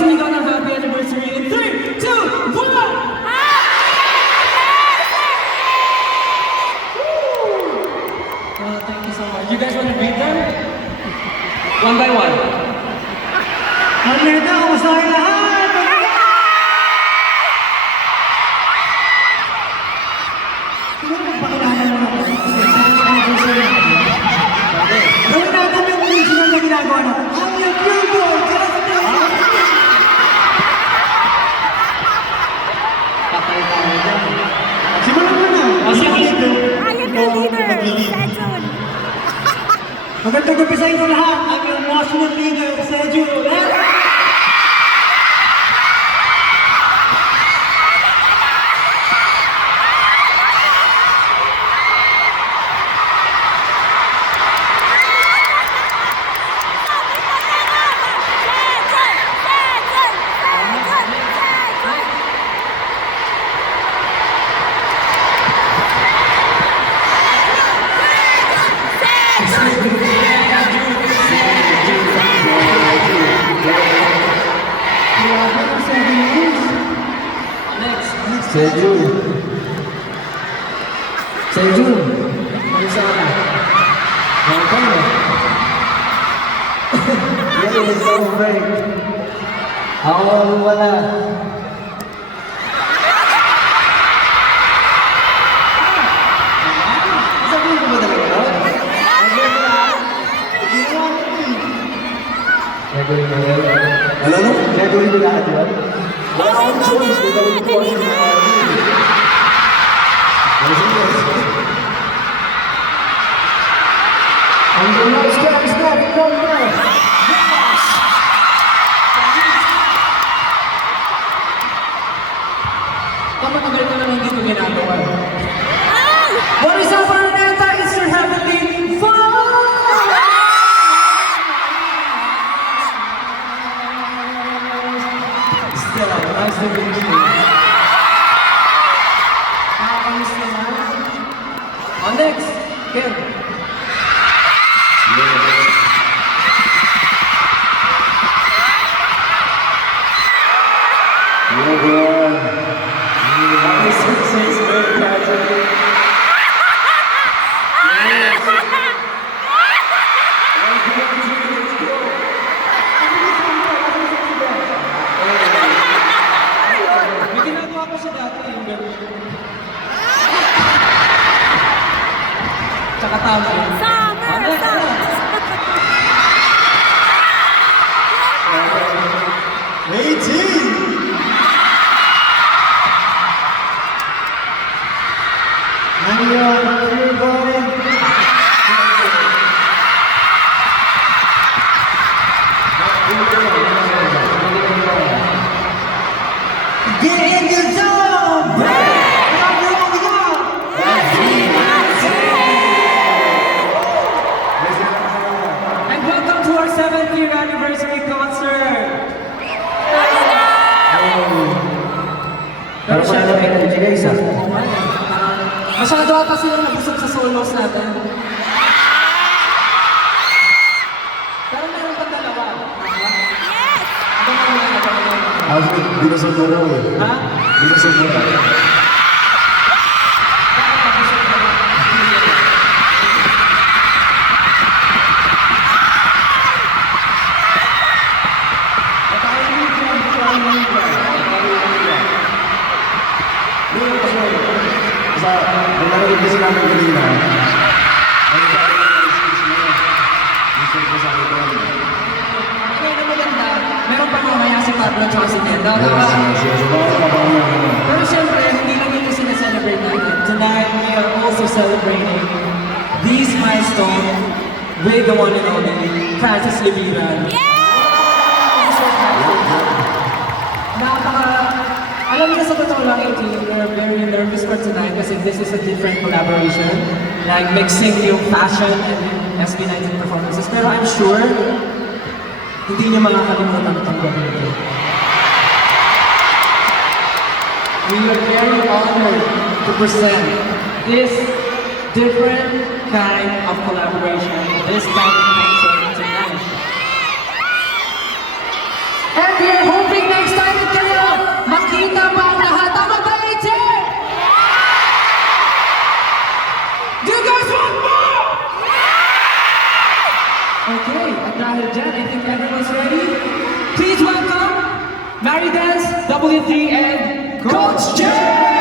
sing on a happy anniversary in 3, 2, 1! Thank you so much. You guys want to greet them? One by one. Marlena, kamusta kayo lahat? Siguro magpakilala naman ako. Gawin natin yung original na ginagawa natin. I'm your pure boy, Justin! Patay tayo dyan. Simulan mo na. Sige. I am your leader, Sejun. Magandang gabi sa inyo lahat. I'm your emotional leader, Sejun. Sejun. Sejun. Kamusta ka na? Welcome na. Yan is so great. Ako wala. Sabihin ko ba talaga? Gagawin mo yan. Ano no? Gagawin mo lahat yan? Wala akong choice. Gagawin ko ang sinakaw. And the next guy is not going there. Yes! Kapag-tagal ko na hindi ito ginagawa. What is up, Araneta? It's your heavenly father! Stella, nice to meet you. Kamusta na? On next, Ken. May ginagawa ko siya dati yung gano'n. Tsaka tama yun. Summer! I'm your pure boy. Get in the zone! And welcome to our 7th year anniversary concert! Pero siya na energy guys ha? Masyado ata sila nabusog sa solos natin. Pero meron pa dalawa. Yes! Binusog mo raw eh. Ha? Binusog mo raw. Sa narinig kasi namin kanina. Kaya na maganda, meron pa mamaya si Pablo at si Neda. Pero syempre, hindi lang ito sinaselebrate natin. Tonight, we are also celebrating these milestones with the one and only Francis Libiran. Alam niyo sa totoo lang, we're very nervous for tonight kasi this is a different collaboration. Like mixing yung fashion and yung SB19 performances. Pero I'm sure, hindi niyo makakalimutan itong gawin ito. We are very honored to present this different kind of collaboration, this kind of concert tonight. And we are hoping and Jen. I think everyone's ready. Please welcome Mary Dance, W3, and Coach Jen!